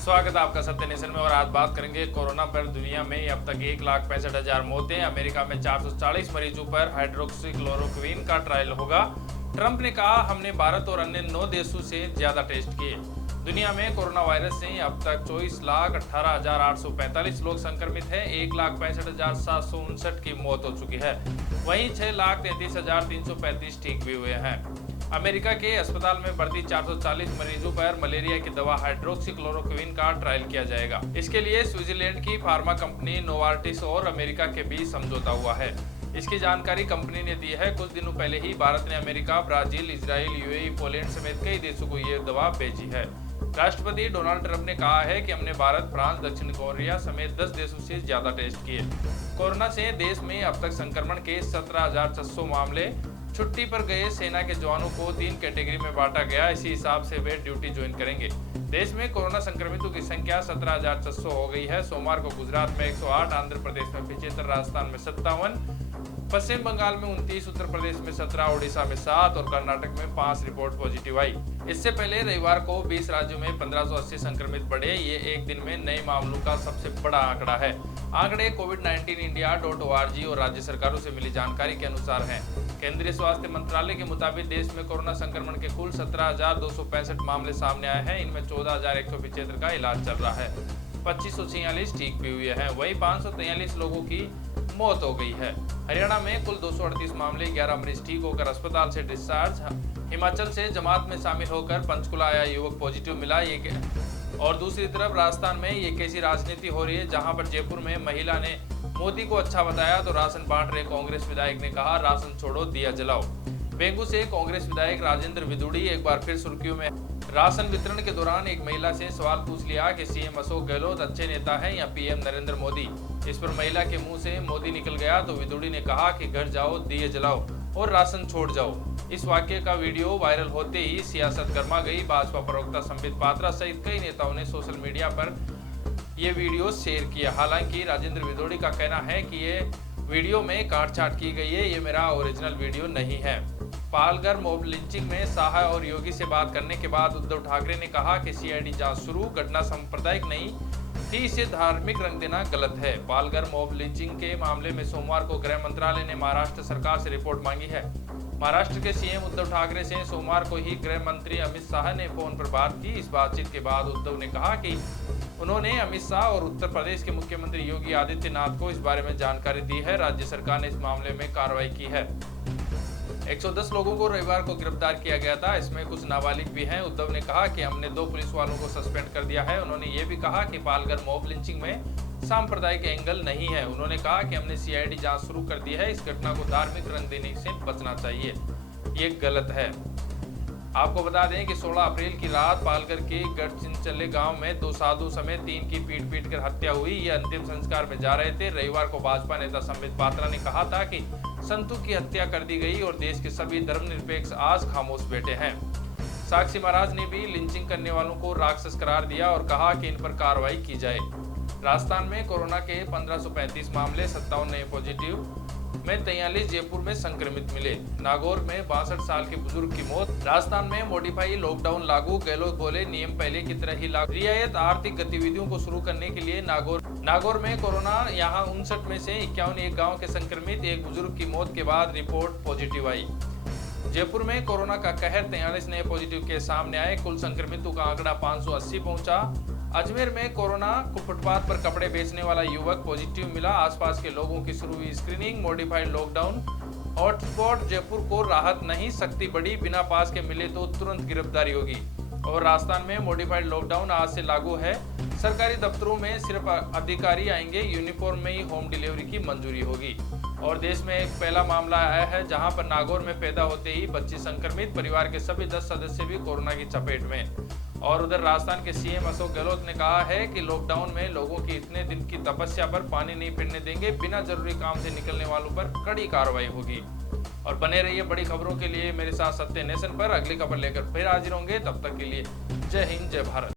स्वागत है आपका सत्य नेशन में। और आज बात करेंगे कोरोना पर। दुनिया में अब तक 1,65,000 मौतें। अमेरिका में 440 मरीजों पर हाइड्रोक्सीक्लोरोक्विन का ट्रायल होगा। ट्रंप ने कहा, हमने भारत और अन्य 9 देशों से ज्यादा टेस्ट किए। दुनिया में कोरोना वायरस से अब तक 24,18,845 लोग संक्रमित हैं। 1,65,759 की मौत हो चुकी है। वहीं 6,33,335 ठीक भी हुए हैं। अमेरिका के अस्पताल में भर्ती 440 मरीजों पर मलेरिया की दवा हाइड्रोक्सीक्लोरोक्विन का ट्रायल किया जाएगा। इसके लिए स्विट्जरलैंड की फार्मा कंपनी नोवार्टिस और अमेरिका के बीच समझौता हुआ है। इसकी जानकारी कंपनी ने दी है। कुछ दिनों पहले ही भारत ने America, Brazil, Israel, UAE, Poland समेत कई देशों को ये दवा भेजी है। राष्ट्रपति डोनाल्ड ट्रंप ने कहा है कि हमने भारत, फ्रांस, दक्षिण कोरिया समेत 10 देशों से ज्यादा टेस्ट किए। कोरोना से देश में अब तक संक्रमण के 17,600 मामले। छुट्टी पर गए सेना के जवानों को 3 कैटेगरी में बांटा गया। इसी हिसाब से वे ड्यूटी ज्वाइन करेंगे। देश में कोरोना संक्रमितों की संख्या 17,600 हो गई है। सोमवार को गुजरात में 108, आंध्र प्रदेश में 75, राजस्थान में 57, पश्चिम बंगाल में 29, उत्तर प्रदेश में 17, ओडिशा में 7 और कर्नाटक में 5 रिपोर्ट पॉजिटिव आई। इससे पहले रविवार को 20 राज्यों में 1580 संक्रमित बढ़े। ये एक दिन में नए मामलों का सबसे बड़ा आंकड़ा है। आंकड़े covid19india.org और राज्य सरकारों से मिली जानकारी के अनुसार हैं। केंद्रीय स्वास्थ्य मंत्रालय के मुताबिक देश में कोरोना संक्रमण के कुल 17,265 मामले सामने आए हैं। इनमें 14,175 का इलाज चल रहा है। 2,546 ठीक भी हुए हैं। वहीं 543 लोगों की मौत हो गई है। हरियाणा में कुल 238 मामले, 11 मरीज ठीक होकर अस्पताल से डिस्चार्ज। हिमाचल से जमात में शामिल होकर पंचकुला आया युवक पॉजिटिव मिला। और दूसरी तरफ राजस्थान में ये कैसी राजनीति हो रही है, जहां पर जयपुर में महिला ने मोदी को अच्छा बताया तो राशन बांट रहे कांग्रेस विधायक ने कहा, राशन छोड़ो दिया जलाओ। बेंगू से कांग्रेस विधायक राजेंद्र विदुड़ी एक बार फिर सुर्खियों में। राशन वितरण के दौरान एक महिला से सवाल पूछ लिया कि सीएम अशोक गहलोत अच्छे नेता हैं या पीएम नरेंद्र मोदी। इस पर महिला के मुंह से मोदी निकल गया तो विदुड़ी ने कहा कि घर जाओ, दिए जलाओ और राशन छोड़ जाओ। इस वाक्य का वीडियो वायरल होते ही सियासत गर्मा गई। भाजपा प्रवक्ता संबित पात्रा सहित कई नेताओं ने सोशल मीडिया पर ये वीडियो शेयर किया। हालांकि राजेंद्र विदुड़ी का कहना है कि ये वीडियो में काटछाट की गई है, ये मेरा ओरिजिनल वीडियो नहीं है। पालघर मॉब लिंचिंग में शाह और योगी से बात करने के बाद उद्धव ठाकरे ने कहा कि सीआईडी जांच शुरू। घटना सांप्रदायिक नहीं थी, इसे धार्मिक रंग देना गलत है। पालघर मॉब लिंचिंग के मामले में सोमवार को गृह मंत्रालय ने महाराष्ट्र सरकार से रिपोर्ट मांगी है। महाराष्ट्र के सीएम उद्धव ठाकरे से सोमवार को ही गृह मंत्री अमित शाह ने फोन पर बात की। इस बातचीत के बाद उद्धव ने कहा कि उन्होंने अमित शाह और उत्तर प्रदेश के मुख्यमंत्री योगी आदित्यनाथ को इस बारे में जानकारी दी है। राज्य सरकार ने इस मामले में कार्रवाई की है। 110 लोगों को रविवार को गिरफ्तार किया गया था। इसमें कुछ नाबालिग भी हैं। उद्धव ने कहा कि हमने 2 पुलिस वालों को सस्पेंड कर दिया है। उन्होंने ये भी कहा कि पालघर मॉब लिंचिंग में सांप्रदायिक एंगल नहीं है। उन्होंने कहा कि हमने सीआईडी जांच शुरू कर दी है। इस घटना को धार्मिक रंग देने से बचना चाहिए, ये गलत है। आपको बता दें कि 16 अप्रैल की रात पालघर के गढ़चिंचले गांव में 2 साधु समेत 3 की पीट कर हत्या हुई। ये अंतिम संस्कार में जा रहे थे। रविवार को भाजपा नेता संबित पात्रा ने कहा था कि संतों की हत्या कर दी गई और देश के सभी धर्मनिरपेक्ष आज खामोश बैठे हैं। साक्षी महाराज ने भी लिंचिंग करने वालों को राक्षस करार दिया और कहा कि इन पर कार्रवाई की जाए। राजस्थान में कोरोना के 1535 मामले, 57 नए पॉजिटिव में 43 जयपुर में संक्रमित मिले। नागौर में 62 साल के बुजुर्ग की मौत। राजस्थान में मॉडिफाई लॉकडाउन लागू। गहलोत बोले, नियम पहले की तरह ही लागू। रियायत आर्थिक गतिविधियों को शुरू करने के लिए नागौर में कोरोना। यहाँ 59 में से 51 एक गाँव के संक्रमित। एक बुजुर्ग की मौत के बाद रिपोर्ट पॉजिटिव आई। जयपुर में कोरोना का कहर, 43 नए पॉजिटिव केस सामने आए। कुल संक्रमितों का आंकड़ा 580 पहुंचा। अजमेर में कोरोना को फुटपाथ पर कपड़े बेचने वाला युवक पॉजिटिव मिला। आसपास के लोगों की शुरू हुई screening. Modified lockdown. Hotspot Jaipur को राहत नहीं, सख्ती बढ़ी। बिना पास के मिले तो तुरंत गिरफ्तारी होगी। और राजस्थान में मॉडिफाइड लॉकडाउन आज से लागू है। सरकारी दफ्तरों में सिर्फ अधिकारी आएंगे। यूनिफॉर्म में ही होम डिलीवरी की मंजूरी होगी। और देश में एक पहला मामला आया है, जहां पर नागौर में पैदा होते ही बच्ची संक्रमित। परिवार के सभी 10 सदस्य भी कोरोना की चपेट में। और उधर राजस्थान के सीएम अशोक गहलोत ने कहा है कि लॉकडाउन में लोगों की इतने दिन की तपस्या पर पानी नहीं फिरने देंगे। बिना जरूरी काम से निकलने वालों पर कड़ी कार्रवाई होगी। और बने रहिए बड़ी खबरों के लिए मेरे साथ सत्य नेशन पर। अगली खबर लेकर फिर हाजिर होंगे। तब तक के लिए जय हिंद, जय भारत।